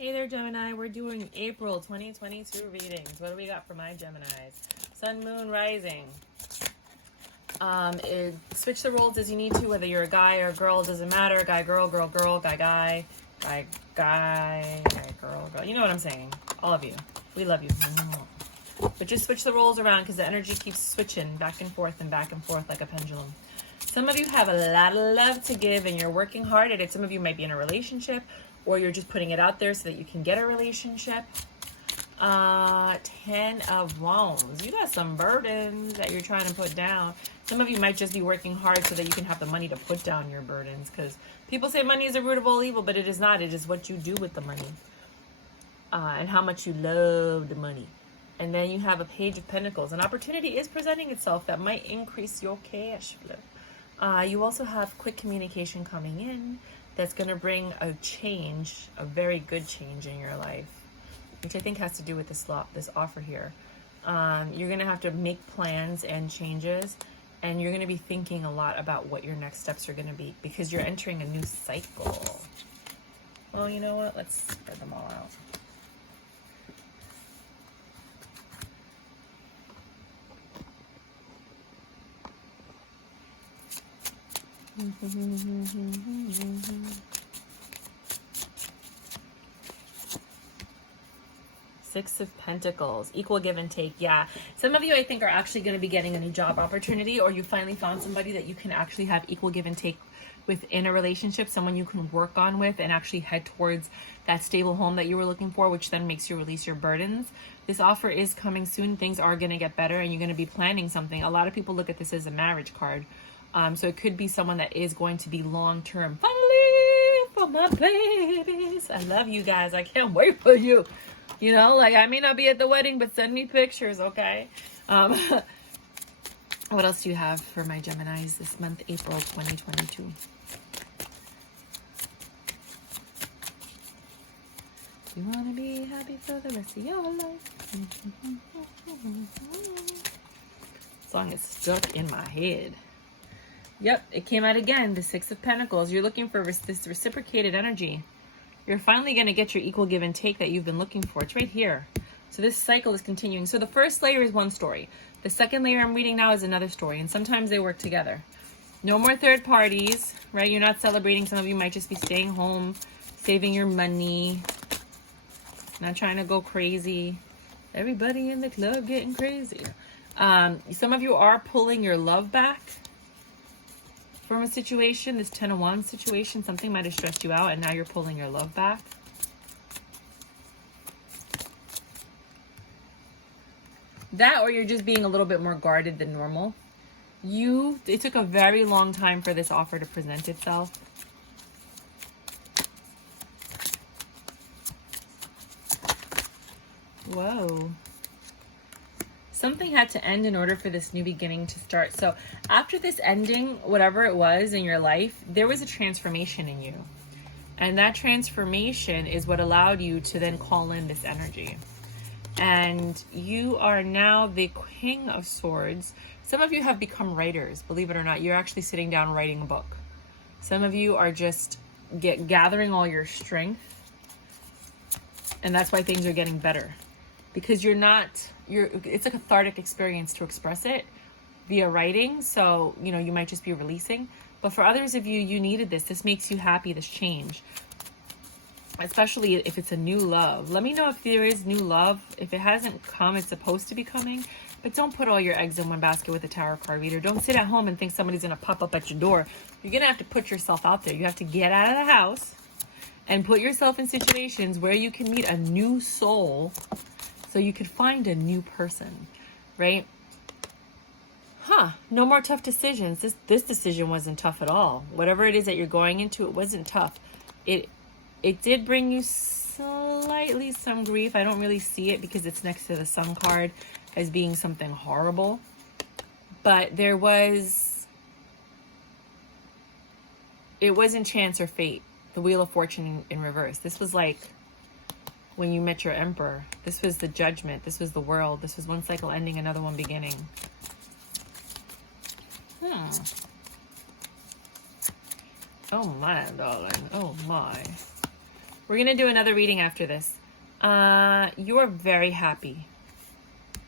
Hey there, Gemini. We're doing April 2022 readings. What do we got for my Geminis? Sun, Moon, Rising. Switch the roles as you need to, whether you're a guy or a girl, doesn't matter. Guy, girl, girl, girl, guy, guy, guy, guy, guy, girl, girl. You know what I'm saying. All of you. We love you. But just switch the roles around because the energy keeps switching back and forth like a pendulum. Some of you have a lot of love to give and you're working hard at it. Some of you might be in a relationship or you're just putting it out there so that you can get a relationship. 10 of Wands. You got some burdens that you're trying to put down. Some of you might just be working hard so that you can have the money to put down your burdens, because people say money is the root of all evil, but it is not. It is what you do with the money and how much you love the money. And then you have a Page of Pentacles. An opportunity is presenting itself that might increase your cash flow. You also have quick communication coming in that's going to bring a change, a very good change in your life, which I think has to do with this offer here. You're going to have to make plans and changes, and you're going to be thinking a lot about what your next steps are going to be because you're entering a new cycle. Well, you know what? Let's spread them all out. Six of Pentacles, equal give and take. Yeah, some of you I think are actually going to be getting a new job opportunity, or you finally found somebody that you can actually have equal give and take within a relationship, someone you can work on with and actually head towards that stable home that you were looking for, which then makes you release your burdens. This offer is coming soon. Things are going to get better and you're going to be planning something. A lot of people look at this as a marriage card. So it could be someone that is going to be long-term. Finally, for my babies. I love you guys. I can't wait for you. You know, like I may not be at the wedding, but send me pictures, okay? What else do you have for my Geminis this month, April 2022? You want to be happy for the rest of your life? Song is stuck in my head. Yep, it came out again, the Six of Pentacles. You're looking for this reciprocated energy. You're finally going to get your equal give and take that you've been looking for. It's right here. So this cycle is continuing. So the first layer is one story. The second layer I'm reading now is another story. And sometimes they work together. No more third parties, right? You're not celebrating. Some of you might just be staying home, saving your money, not trying to go crazy. Everybody in the club getting crazy. Some of you are pulling your love back from a situation, this 10 of Wands situation. Something might have stressed you out and now you're pulling your love back. That, or you're just being a little bit more guarded than normal. It took a very long time for this offer to present itself. Whoa. Something had to end in order for this new beginning to start. So after this ending, whatever it was in your life, there was a transformation in you. And that transformation is what allowed you to then call in this energy. And you are now the King of Swords. Some of you have become writers, believe it or not. You're actually sitting down writing a book. Some of you are just gathering all your strength. And that's why things are getting better. Because it's a cathartic experience to express it via writing. So, you know, you might just be releasing. But for others of you, you needed this. This makes you happy, this change. Especially if it's a new love. Let me know if there is new love. If it hasn't come, it's supposed to be coming. But don't put all your eggs in one basket with a tarot card reader. Don't sit at home and think somebody's going to pop up at your door. You're going to have to put yourself out there. You have to get out of the house and put yourself in situations where you can meet a new soul, so you could find a new person, right? No more tough decisions. This decision wasn't tough at all. Whatever it is that you're going into, it wasn't tough. It did bring you slightly some grief. I don't really see it because it's next to the Sun card as being something horrible. But it wasn't chance or fate. The Wheel of Fortune in reverse. This was like when you met your emperor. This was the judgment. This was the world. This was one cycle ending, another one beginning. Oh my, darling. Oh my. We're going to do another reading after this. You are very happy.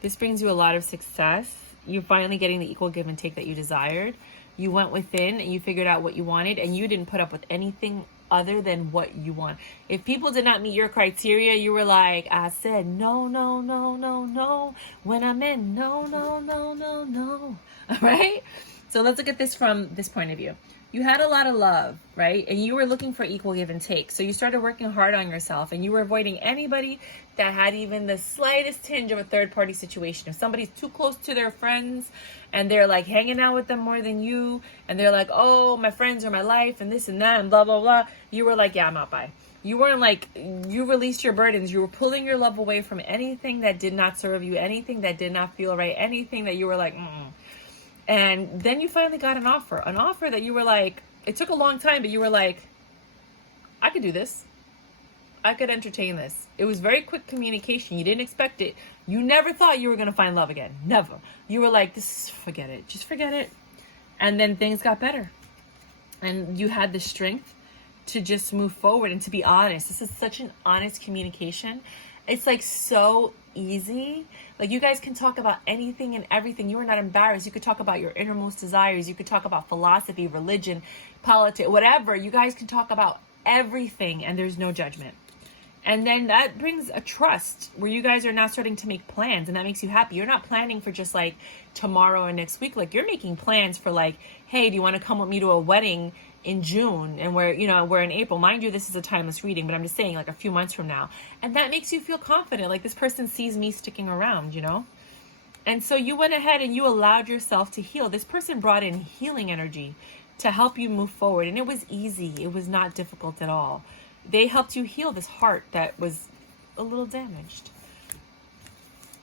This brings you a lot of success. You're finally getting the equal give and take that you desired. You went within and you figured out what you wanted, and you didn't put up with anything other than what you want. If people did not meet your criteria, you were like, I said no, no, no, no, no. When I meant no, no, no, no, no. All right? So let's look at this from this point of view. You had a lot of love, right? And you were looking for equal give and take. So you started working hard on yourself, and you were avoiding anybody that had even the slightest tinge of a third-party situation. If somebody's too close to their friends and they're like hanging out with them more than you, and they're like, oh, my friends are my life and this and that and blah, blah, blah, you were like, yeah, I'm out by. You weren't like, you released your burdens. You were pulling your love away from anything that did not serve you, anything that did not feel right, anything that you were like, And then you finally got an offer that you were like, it took a long time, but you were like, I could do this. I could entertain this. It was very quick communication. You didn't expect it. You never thought you were going to find love again. Never. You were like, forget it. Just forget it. And then things got better. And you had the strength to just move forward and to be honest. This is such an honest communication. It's like so easy. Like you guys can talk about anything and everything. You are not embarrassed. You could talk about your innermost desires. You could talk about philosophy, religion, politics, whatever. You guys can talk about everything and there's no judgment. And then that brings a trust where you guys are now starting to make plans, and that makes you happy. You're not planning for just like tomorrow and next week. Like you're making plans for like, hey, do you want to come with me to a wedding in June? And we're in April. Mind you, this is a timeless reading, but I'm just saying like a few months from now. And that makes you feel confident. Like this person sees me sticking around, And so you went ahead and you allowed yourself to heal. This person brought in healing energy to help you move forward. And it was easy. It was not difficult at all. They helped you heal this heart that was a little damaged,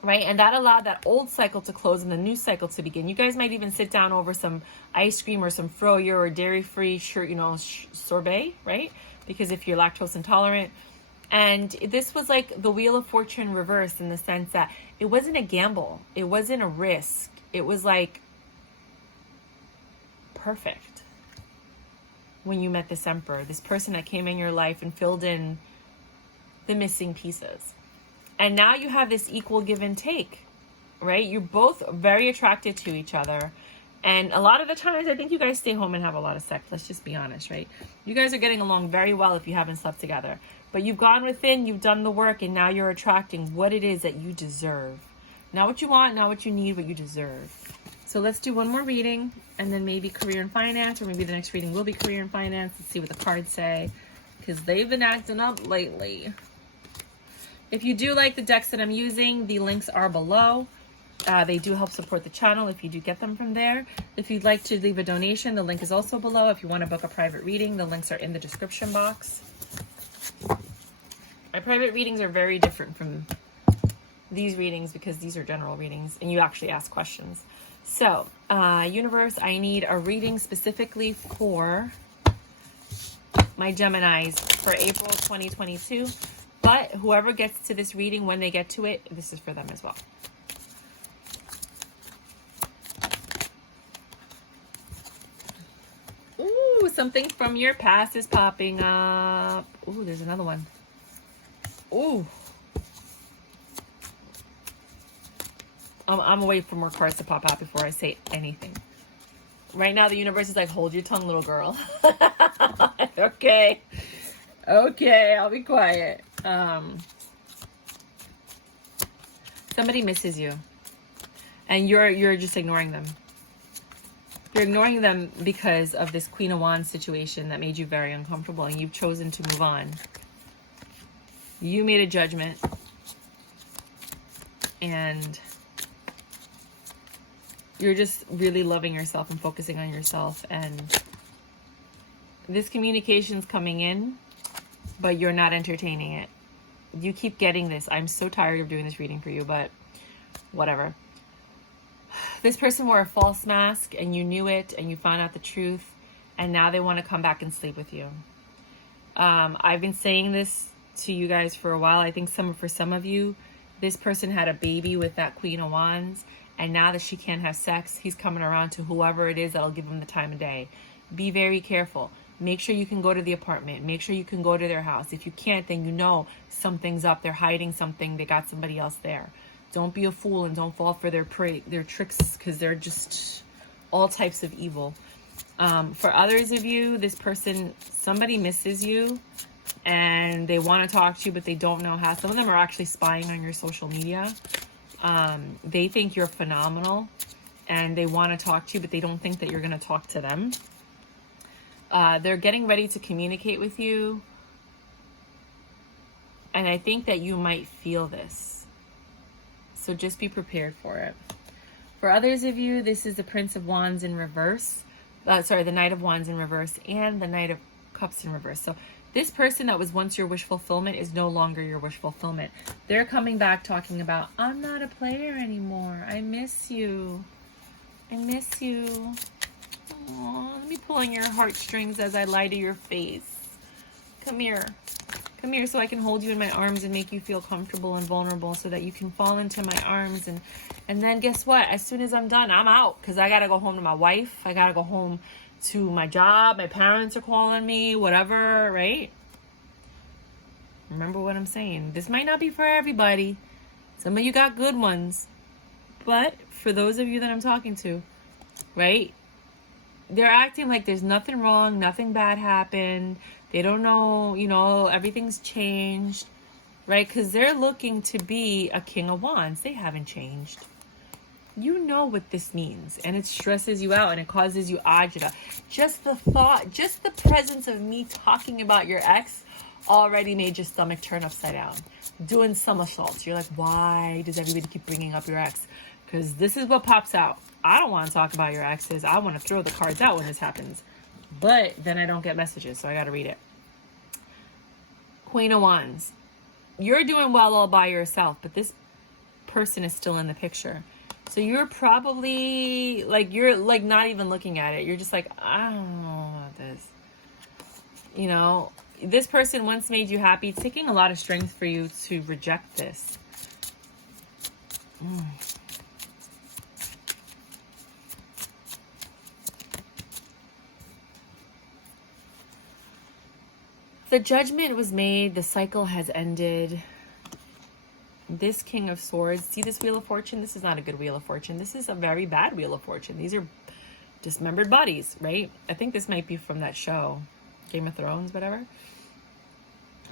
right? And that allowed that old cycle to close and the new cycle to begin. You guys might even sit down over some ice cream or some froyo or dairy-free sorbet, right? Because if you're lactose intolerant. And this was like the Wheel of Fortune reversed in the sense that it wasn't a gamble. It wasn't a risk. It was like perfect. When you met this emperor, this person that came in your life and filled in the missing pieces. And now you have this equal give and take, right? You're both very attracted to each other. And a lot of the times, I think you guys stay home and have a lot of sex. Let's just be honest, right? You guys are getting along very well if you haven't slept together. But you've gone within, you've done the work, and now you're attracting what it is that you deserve. Not what you want, not what you need, what you deserve. So let's do one more reading, and then maybe career and finance, or maybe the next reading will be career and finance. Let's see what the cards say, because they've been acting up lately. If you do like the decks that I'm using, the links are below. They do help support the channel if you do get them from there. If you'd like to leave a donation, the link is also below. If you want to book a private reading, the links are in the description box. My private readings are very different from these readings because these are general readings, and you actually ask questions. So, universe, I need a reading specifically for my Geminis for April 2022. But whoever gets to this reading, when they get to it, this is for them as well. Ooh, something from your past is popping up. Ooh, there's another one. Ooh. I'm waiting for more cards to pop out before I say anything. Right now, the universe is like, hold your tongue, little girl. Okay. Okay, I'll be quiet. Somebody misses you. And you're just ignoring them. You're ignoring them because of this Queen of Wands situation that made you very uncomfortable, and you've chosen to move on. You made a judgment. And you're just really loving yourself and focusing on yourself. And this communication's coming in, but you're not entertaining it. You keep getting this. I'm so tired of doing this reading for you, but whatever. This person wore a false mask, and you knew it, and you found out the truth, and now they want to come back and sleep with you. I've been saying this to you guys for a while. I think for some of you, this person had a baby with that Queen of Wands, and now that she can't have sex, he's coming around to whoever it is that'll give him the time of day. Be very careful. Make sure you can go to the apartment. Make sure you can go to their house. If you can't, then you know something's up. They're hiding something. They got somebody else there. Don't be a fool and don't fall for their tricks, because they're just all types of evil. For others of you, this person, somebody misses you and they want to talk to you, but they don't know how. Some of them are actually spying on your social media. They think you're phenomenal and they want to talk to you, but they don't think that you're going to talk to them. They're getting ready to communicate with you. And I think that you might feel this. So just be prepared for it. For others of you, this is the Prince of Wands in reverse. The Knight of Wands in reverse and the Knight of Cups in reverse. So this person that was once your wish fulfillment is no longer your wish fulfillment. They're coming back talking about, I'm not a player anymore. I miss you. I miss you. Aww, let me pull on your heartstrings as I lie to your face. Come here. Come here so I can hold you in my arms and make you feel comfortable and vulnerable so that you can fall into my arms. And then guess what? As soon as I'm done, I'm out because I got to go home to my wife. I got to go home to my job. My parents are calling me, whatever, right? Remember what I'm saying. This might not be for everybody. Some of you got good ones. But for those of you that I'm talking to, right? They're acting like there's nothing wrong, nothing bad happened. They don't know, you know, everything's changed, right? Because they're looking to be a King of Wands. They haven't changed. You know what this means, and it stresses you out and it causes you agita. Just the thought, just the presence of me talking about your ex already made your stomach turn upside down. Doing somersaults. You're like, why does everybody keep bringing up your ex? Because this is what pops out. I don't want to talk about your exes. I want to throw the cards out when this happens. But then I don't get messages, so I got to read it. Queen of Wands. You're doing well all by yourself, but this person is still in the picture. So you're probably, you're not even looking at it. You're just like, I don't know about this. You know, this person once made you happy. It's taking a lot of strength for you to reject this. The judgment was made. The cycle has ended. This King of Swords. See this Wheel of Fortune? This is not a good Wheel of Fortune. This is a very bad Wheel of Fortune. These are dismembered bodies, right? I think this might be from that show. Game of Thrones, whatever.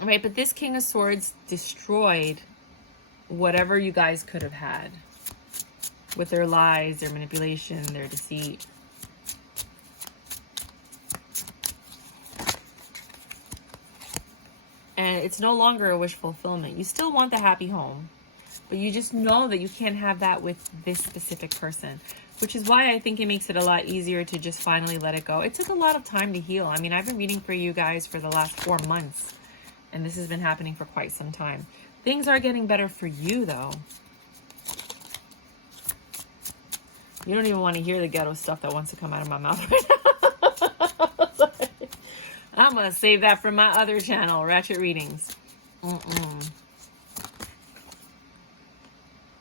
All right, but this King of Swords destroyed whatever you guys could have had with their lies, their manipulation, their deceit. And it's no longer a wish fulfillment. You still want the happy home, but you just know that you can't have that with this specific person, which is why I think it makes it a lot easier to just finally let it go. It took a lot of time to heal. I mean, I've been reading for you guys for the last 4 months, and this has been happening for quite some time. Things are getting better for you, though. You don't even want to hear the ghetto stuff that wants to come out of my mouth right now. I'm going to save that for my other channel, Ratchet Readings.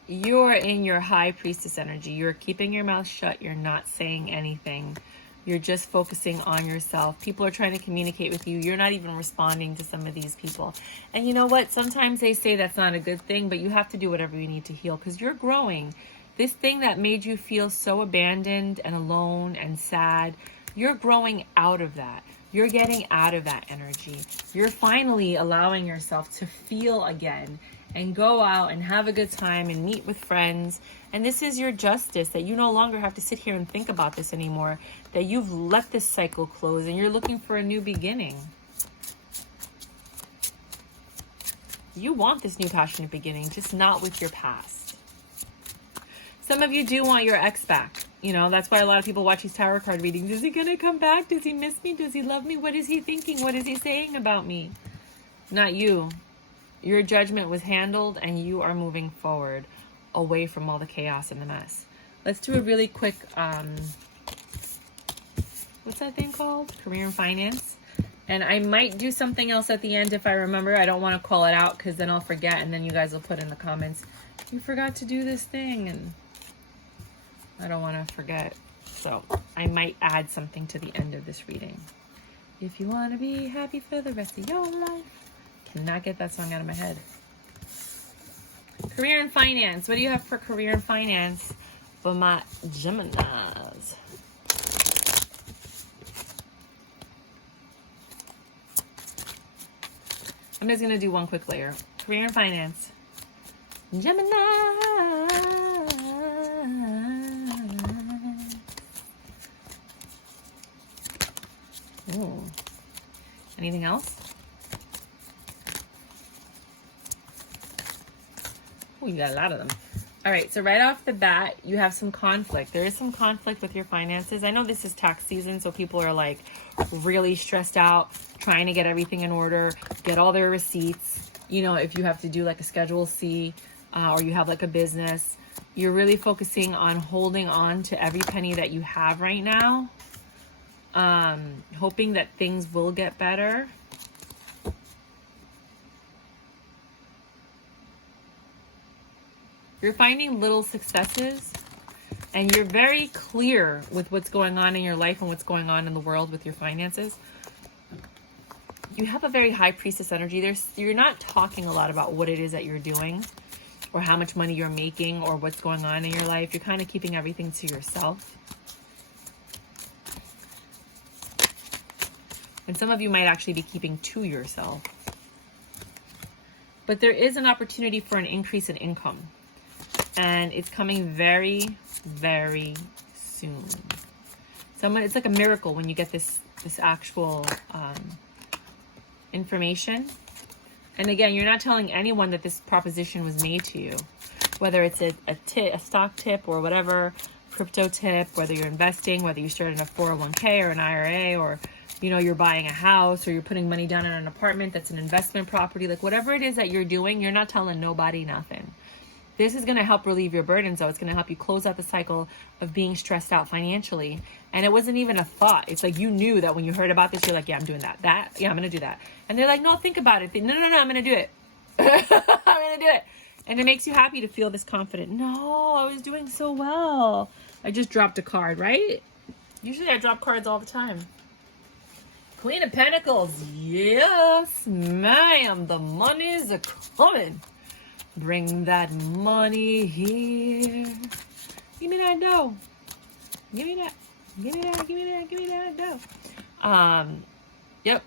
You're in your High Priestess energy. You're keeping your mouth shut. You're not saying anything. You're just focusing on yourself. People are trying to communicate with you. You're not even responding to some of these people. And you know what? Sometimes they say that's not a good thing, but you have to do whatever you need to heal because you're growing. This thing that made you feel so abandoned and alone and sad, you're growing out of that. You're getting out of that energy. You're finally allowing yourself to feel again and go out and have a good time and meet with friends. And this is your justice, that you no longer have to sit here and think about this anymore, that you've let this cycle close and you're looking for a new beginning. You want this new passionate beginning, just not with your past. Some of you do want your ex back. You know, that's why a lot of people watch these tarot card readings. Is he going to come back? Does he miss me? Does he love me? What is he thinking? What is he saying about me? Not you. Your judgment was handled and you are moving forward away from all the chaos and the mess. Let's do a really quick, what's that thing called? Career and finance. And I might do something else at the end if I remember. I don't want to call it out because then I'll forget and then you guys will put in the comments, you forgot to do this thing, and I don't want to forget. So I might add something to the end of this reading. If you want to be happy for the rest of your life. Cannot get that song out of my head. Career and finance. What do you have for career and finance for my Geminis? I'm just going to do one quick layer. Career and finance. Gemini. Ooh. Anything else? Oh, you got a lot of them. All right, so right off the bat, you have some conflict. There is some conflict with your finances. I know this is tax season, so people are like really stressed out, trying to get everything in order, get all their receipts. You know, if you have to do like a Schedule C or you have like a business, you're really focusing on holding on to every penny that you have right now, hoping that things will get better. You're finding little successes, and you're very clear with what's going on in your life and what's going on in the world with your finances. You have a very high priestess energy. You're not talking a lot about what it is that you're doing or how much money you're making or what's going on in your life. You're kind of keeping everything to yourself. And some of you might actually be keeping to yourself. But there is an opportunity for an increase in income. And it's coming very, very soon. It's like a miracle when you get this actual information. And again, you're not telling anyone that this proposition was made to you. Whether it's a stock tip or whatever, crypto tip, whether you're investing, whether you started a 401k or an IRA, or you know, you're buying a house or you're putting money down on an apartment that's an investment property. Like whatever it is that you're doing, you're not telling nobody nothing. This is going to help relieve your burdens, though. It's going to help you close out the cycle of being stressed out financially. And it wasn't even a thought. It's like you knew that when you heard about this, you're like, yeah, I'm doing that. Yeah, I'm going to do that. And they're like, no, think about it. No, I'm going to do it. I'm going to do it. And it makes you happy to feel this confident. No, I was doing so well. I just dropped a card, right? Usually I drop cards all the time. Queen of Pentacles. Yes, ma'am. The money's coming. Bring that money here. Give me that dough. Give me that. Give me that. Give me that. Give me that dough. Yep.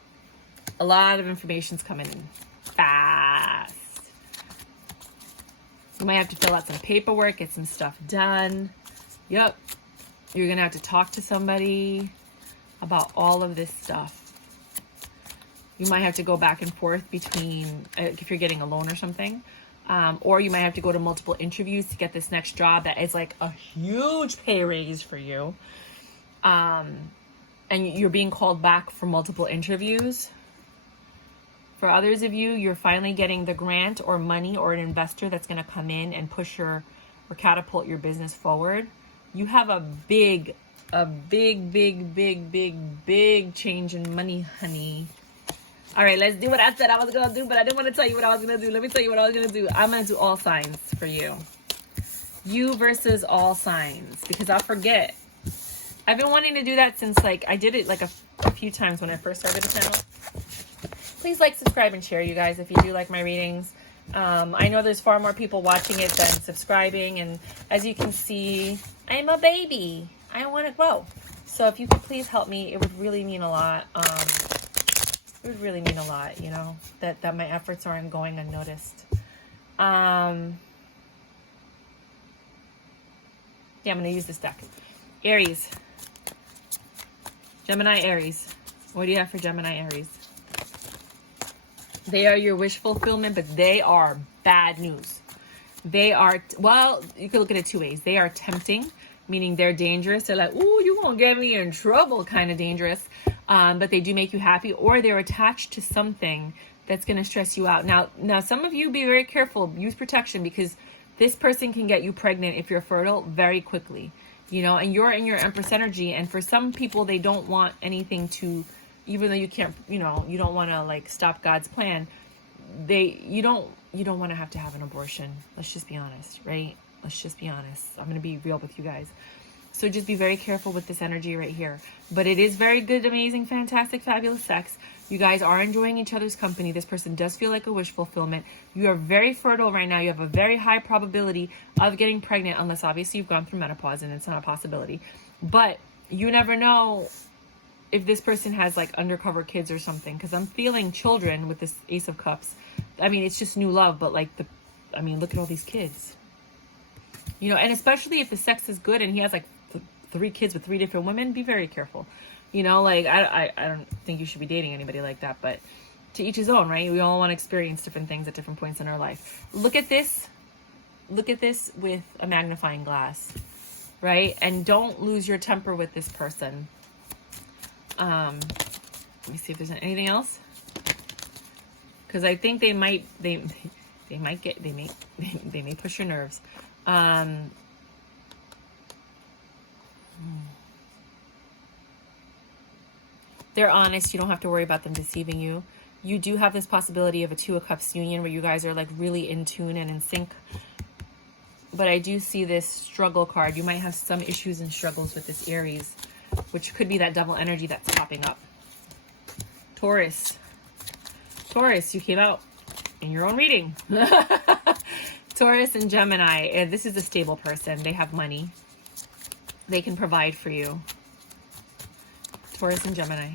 A lot of information's coming in fast. You might have to fill out some paperwork, get some stuff done. Yep. You're going to have to talk to somebody about all of this stuff. You might have to go back and forth between, if you're getting a loan or something. Or you might have to go to multiple interviews to get this next job that is like a huge pay raise for you. And you're being called back for multiple interviews. For others of you, you're finally getting the grant or money or an investor that's going to come in and push or catapult your business forward. You have a big change in money, honey. All right, let's do what I said I was going to do, but I didn't want to tell you what I was going to do. Let me tell you what I was going to do. I'm going to do all signs for you. You versus all signs, because I forget. I've been wanting to do that since, like, I did it, like, a few times when I first started the channel. Please like, subscribe, and share, you guys, if you do like my readings. I know there's far more people watching it than subscribing, and as you can see, I'm a baby. I want to grow. So if you could please help me, it would really mean a lot. It would really mean a lot, you know, that my efforts aren't going unnoticed. Yeah, I'm going to use this deck. Aries. Gemini, Aries. What do you have for Gemini, Aries? They are your wish fulfillment, but they are bad news. They are, well, you could look at it two ways. They are tempting, meaning they're dangerous. They're like, ooh, you won't get me in trouble, kind of dangerous. But they do make you happy, or they're attached to something that's going to stress you out. Now, some of you be very careful. Use protection, because this person can get you pregnant if you're fertile very quickly, you know, and you're in your Empress energy. And for some people, they don't want anything to, even though you can't, you know, you don't want to like stop God's plan. You don't want to have an abortion. Let's just be honest, right? Let's just be honest. I'm going to be real with you guys. So just be very careful with this energy right here. But it is very good, amazing, fantastic, fabulous sex. You guys are enjoying each other's company. This person does feel like a wish fulfillment. You are very fertile right now. You have a very high probability of getting pregnant, unless obviously you've gone through menopause and it's not a possibility. But you never know if this person has like undercover kids or something, because I'm feeling children with this Ace of Cups. I mean, it's just new love, but like look at all these kids. You know, and especially if the sex is good and he has like 3 kids with 3 different women, be very careful. You know, like I don't think you should be dating anybody like that, but to each his own, right? We all want to experience different things at different points in our life. Look at this with a magnifying glass, right? And don't lose your temper with this person. Let me see if there's anything else, because I think they may push your nerves. They're honest. You don't have to worry about them deceiving you. You do have this possibility of a 2 of Cups union where you guys are like really in tune and in sync. But I do see this struggle card. You might have some issues and struggles with this Aries, which could be that double energy that's popping up. Taurus, you came out in your own reading. Taurus and Gemini. This is a stable person. They have money. They can provide for you. Taurus and Gemini.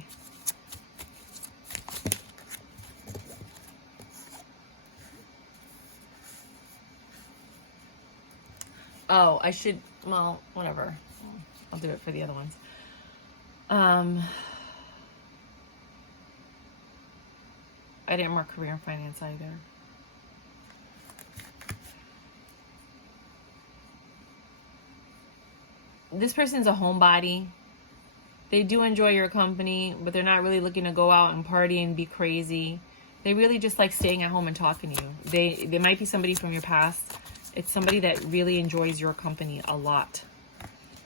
Oh, I should, well, whatever. I'll do it for the other ones. I didn't mark career and finance either. This person's a homebody. They do enjoy your company, but they're not really looking to go out and party and be crazy. They really just like staying at home and talking to you. They might be somebody from your past. It's somebody that really enjoys your company a lot.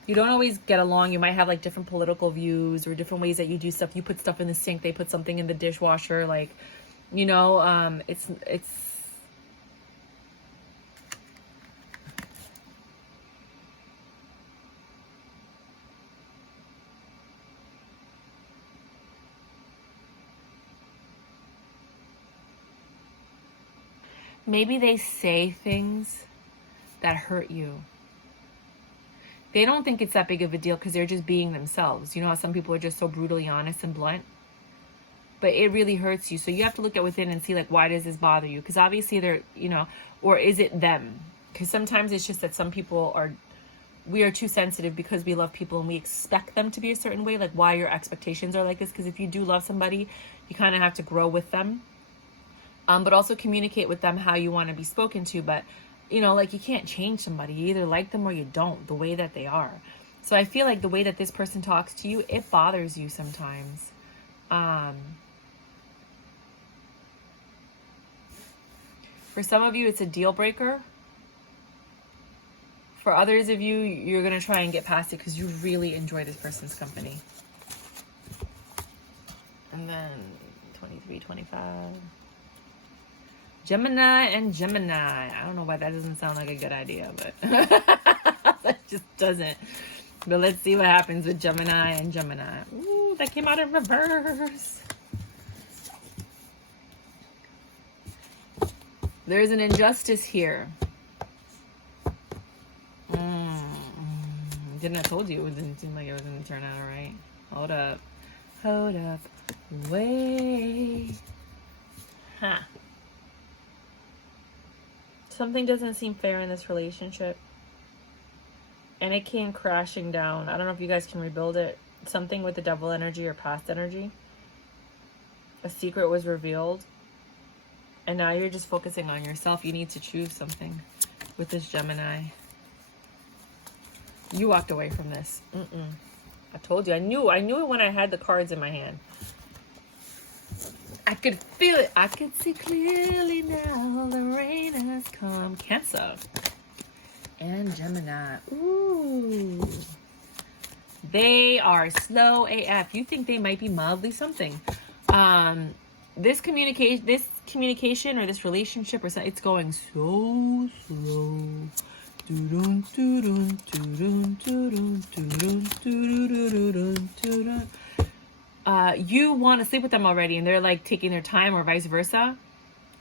You don't always get along. You might have like different political views or different ways that you do stuff. You put stuff in the sink, they put something in the dishwasher. Like, you know, it's maybe they say things that hurt you. They don't think it's that big of a deal because they're just being themselves. You know how some people are just so brutally honest and blunt? But it really hurts you. So you have to look at within and see, like, why does this bother you? Because obviously they're, you know, or is it them? Because sometimes it's just that some people we are too sensitive because we love people and we expect them to be a certain way. Like, why your expectations are like this? Because if you do love somebody, you kind of have to grow with them. But also communicate with them how you want to be spoken to. But, you know, like, you can't change somebody. You either like them or you don't, the way that they are. So I feel like the way that this person talks to you, it bothers you sometimes. For some of you, it's a deal breaker. For others of you, you're going to try and get past it because you really enjoy this person's company. And then 23, 25. Gemini and Gemini. I don't know why that doesn't sound like a good idea, but that just doesn't. But let's see what happens with Gemini and Gemini. Ooh, that came out in reverse. There's an injustice here. Didn't I told you it didn't seem like it was going to turn out all right? Hold up. Hold up. Wait. Huh. Something doesn't seem fair in this relationship. And it came crashing down. I don't know if you guys can rebuild it. Something with the devil energy or past energy. A secret was revealed. And now you're just focusing on yourself. You need to choose something with this Gemini. You walked away from this. I told you. I knew it when I had the cards in my hand. I could feel it. I could see clearly now. The rain has come. Cancer and Gemini. Ooh. They are slow AF. You think they might be mildly something. This communication or this relationship or something, it's going so slow. You want to sleep with them already, and they're like taking their time, or vice versa,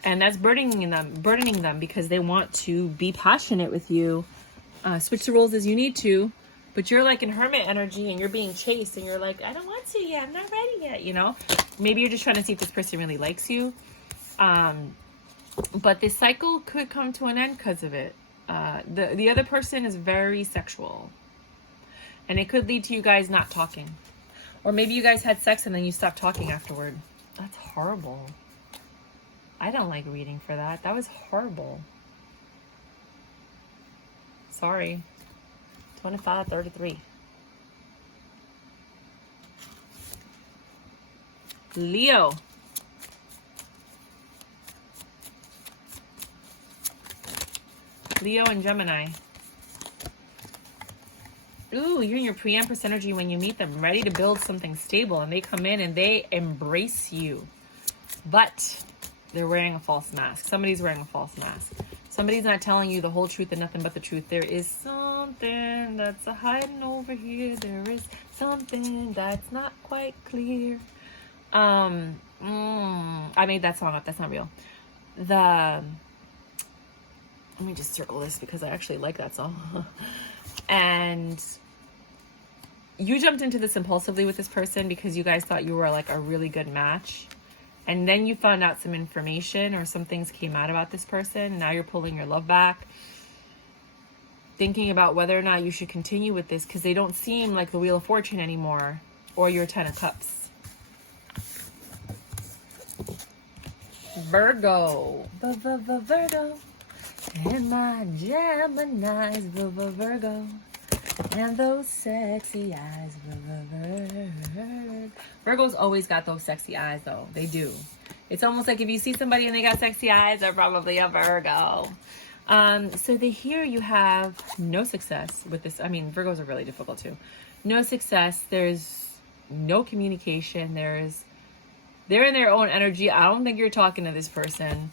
and that's burdening them because they want to be passionate with you. Switch the roles as you need to, but you're like in hermit energy and you're being chased and you're like, I don't want to yet, I'm not ready yet, you know. Maybe you're just trying to see if this person really likes you, but this cycle could come to an end because of it. The other person is very sexual, and it could lead to you guys not talking. Or maybe you guys had sex and then you stopped talking afterward. That's horrible. I don't like reading for that. That was horrible. Sorry. 25-33. Leo. Leo and Gemini. Ooh, you're in your pre-empress energy when you meet them, ready to build something stable, and they come in and they embrace you. But they're wearing a false mask. Somebody's wearing a false mask. Somebody's not telling you the whole truth and nothing but the truth. There is something that's hiding over here. There is something that's not quite clear. I made that song up. That's not real. Let me just circle this because I actually like that song. And you jumped into this impulsively with this person because you guys thought you were like a really good match. And then you found out some information or some things came out about this person. And now you're pulling your love back. Thinking about whether or not you should continue with this because they don't seem like the Wheel of Fortune anymore. Or your Ten of Cups. Virgo. Virgo. And my Gemini's Virgo. And those sexy eyes. Virgo's always got those sexy eyes, though. They do. It's almost like if you see somebody and they got sexy eyes, they're probably a Virgo. So here you have no success with this. I mean, Virgos are really difficult too. No success. There's no communication. They're in their own energy. I don't think you're talking to this person.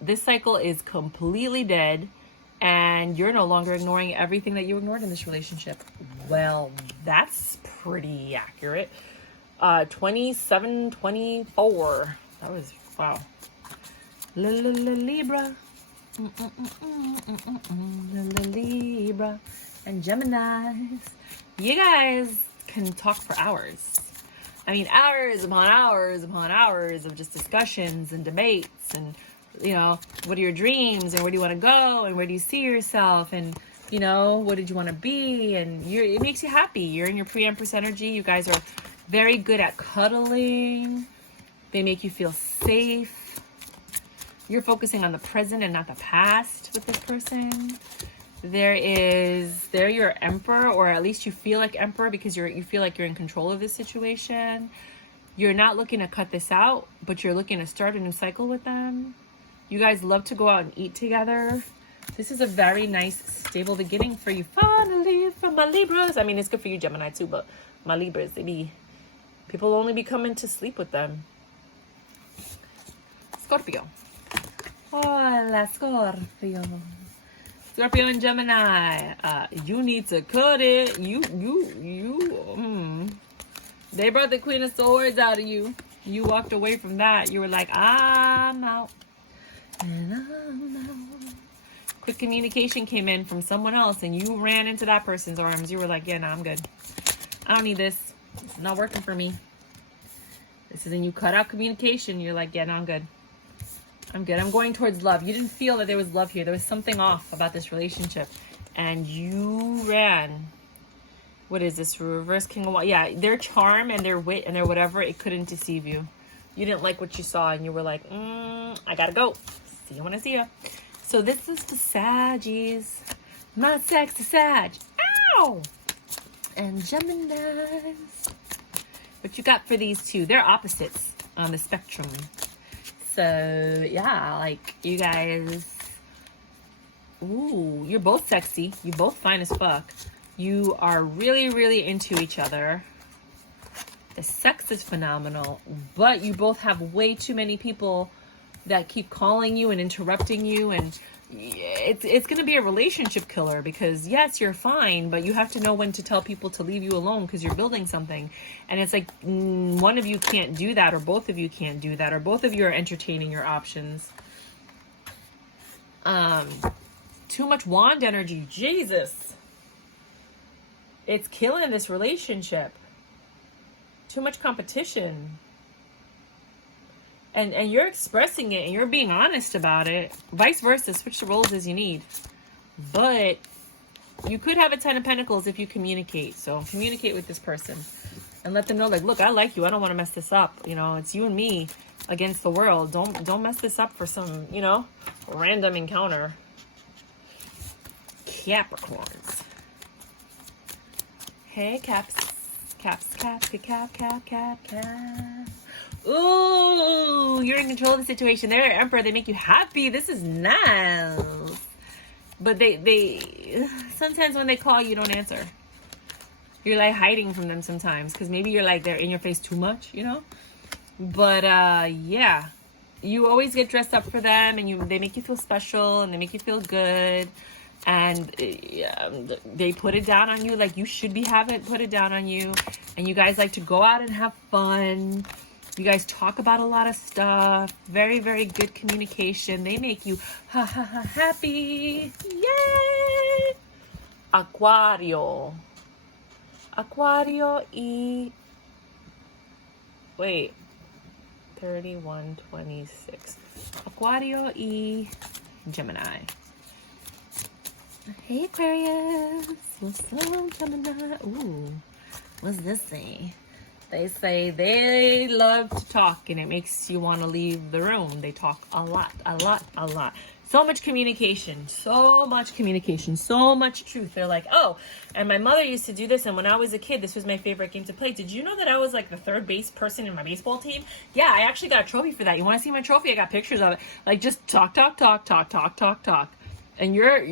This cycle is completely dead, and you're no longer ignoring everything that you ignored in this relationship. Well, that's pretty accurate. 27-24. That was, wow. Libra. Libra and Geminis. You guys can talk for hours. I mean, hours upon hours upon hours of just discussions and debates and, you know, what are your dreams and where do you want to go and where do you see yourself and, you know, what did you want to be? And it makes you happy. You're in your pre-empress energy. You guys are very good at cuddling. They make you feel safe. You're focusing on the present and not the past with this person. They're your emperor, or at least you feel like emperor because you feel like you're in control of this situation. You're not looking to cut this out, but you're looking to start a new cycle with them. You guys love to go out and eat together. This is a very nice, stable beginning for you. Finally, from my Libras. I mean, it's good for you, Gemini, too, but my Libras, people only be coming to sleep with them. Scorpio. Hola, Scorpio. Scorpio and Gemini. You need to cut it. They brought the Queen of Swords out of you. You walked away from that. You were like, I'm out. And I'm out. Quick communication came in from someone else and you ran into that person's arms. You were like, yeah, no, I'm good. I don't need this. It's not working for me. This is when you cut out communication. You're like, yeah, no, I'm good. I'm good. I'm going towards love. You didn't feel that there was love here. There was something off about this relationship. And you ran. What is this? Reverse King of Wands. Yeah, their charm and their wit and their whatever, it couldn't deceive you. You didn't like what you saw and you were like, I gotta go. See you when I see you. So this is the Saggies. My sexy Sag. Ow! And Geminis. What you got for these two? They're opposites on the spectrum. So, yeah, like, you guys, ooh, you're both sexy. You're both fine as fuck. You are really, really into each other. The sex is phenomenal, but you both have way too many people that keep calling you and interrupting you, and it's going to be a relationship killer, because yes, you're fine, but you have to know when to tell people to leave you alone because you're building something. And it's like one of you can't do that, or both of you can't do that, or both of you are entertaining your options. Too much wand energy. Jesus. It's killing this relationship. Too much competition. And you're expressing it and you're being honest about it. Vice versa, switch the roles as you need. But you could have a 10 of Pentacles if you communicate. So communicate with this person and let them know, like, look, I like you. I don't want to mess this up. You know, it's you and me against the world. Don't mess this up for some, you know, random encounter. Capricorns. Hey, Caps. Ooh, you're in control of the situation. They're Emperor. They make you happy. This is nice. But they sometimes when they call, you don't answer. You're like hiding from them sometimes because maybe you're like they're in your face too much, you know. But yeah, you always get dressed up for them, and they make you feel special, and they make you feel good. And they put it down on you like you should be having put it down on you. And you guys like to go out and have fun. You guys talk about a lot of stuff. Very, very good communication. They make you happy. Yay! Aquario y... Wait. 3126. Aquario y Gemini. Hey, Aquarius. What's up, Gemini? Ooh. What's this say? They say they love to talk and it makes you want to leave the room. They talk a lot. So much communication, so much truth. They're like, oh, and my mother used to do this, and when I was a kid, this was my favorite game to play. Did you know that I was like the third base person in my baseball team? Yeah, I actually got a trophy for that. You want to see my trophy? I got pictures of it. Like, just talk. And you're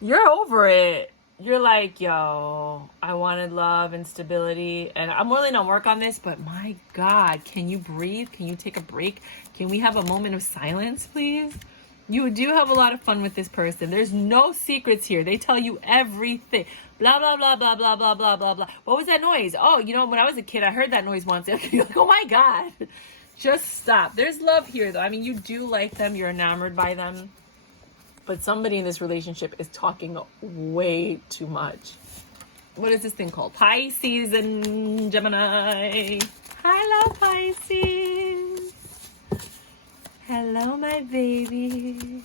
you're over it. You're like, yo, I wanted love and stability, and I'm really not work on this, but my God, can you breathe? Can you take a break? Can we have a moment of silence, please? You do have a lot of fun with this person. There's no secrets here. They tell you everything. Blah, blah, blah, blah, blah, blah, blah, blah, blah. What was that noise? Oh, you know, when I was a kid, I heard that noise once. You're like, oh my God. Just stop. There's love here, though. I mean, you do like them. You're enamored by them. But somebody in this relationship is talking way too much. What is this thing called? Pisces and Gemini. Hello, Pisces. Hello, my babies.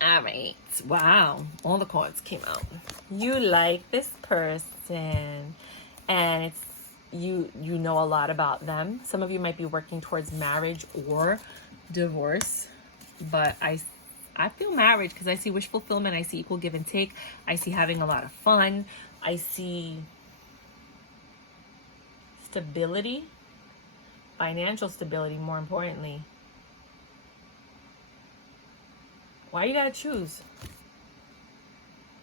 All right. Wow. All the cards came out. You like this person. And it's you know a lot about them. Some of you might be working towards marriage or divorce, but I feel marriage because I see wish fulfillment. I see equal give and take. I see having a lot of fun. I see stability, financial stability, more importantly. Why you gotta choose?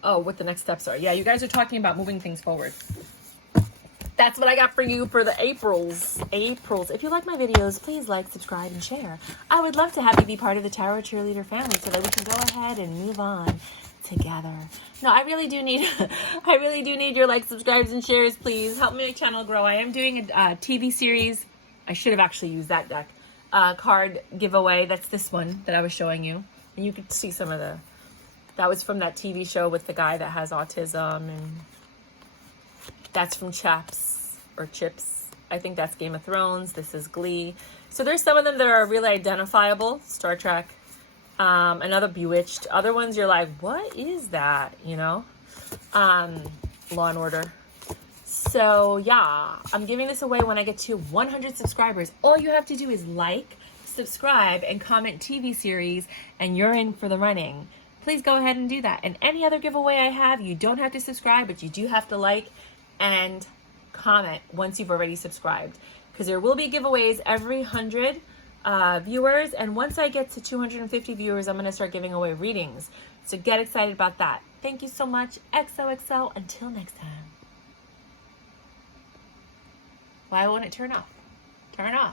Oh, what the next steps are. Yeah, you guys are talking about moving things forward. That's what I got for you for the Aprils. If you like my videos, please like, subscribe, and share. I would love to have you be part of the Tarot Cheerleader family so that we can go ahead and move on together. No, I really do need your likes, subscribes, and shares. Please help my channel grow. I am doing a TV series. I should have actually used that deck. Card giveaway. That's this one that I was showing you. And you could see some of that was from that TV show with the guy that has autism, and that's from Chips. I think that's Game of Thrones. This is Glee. So there's some of them that are really identifiable. Star Trek. Another Bewitched. Other ones you're like, what is that? You know? Law and Order. So yeah, I'm giving this away when I get to 100 subscribers. All you have to do is like, subscribe, and comment TV series, and you're in for the running. Please go ahead and do that. And any other giveaway I have, you don't have to subscribe, but you do have to like and comment once you've already subscribed, because there will be giveaways every 100 viewers, and once I get to 250 viewers, I'm going to start giving away readings. So get excited about that. Thank you so much. XOXO. Until next time. Why won't it turn off? Turn off.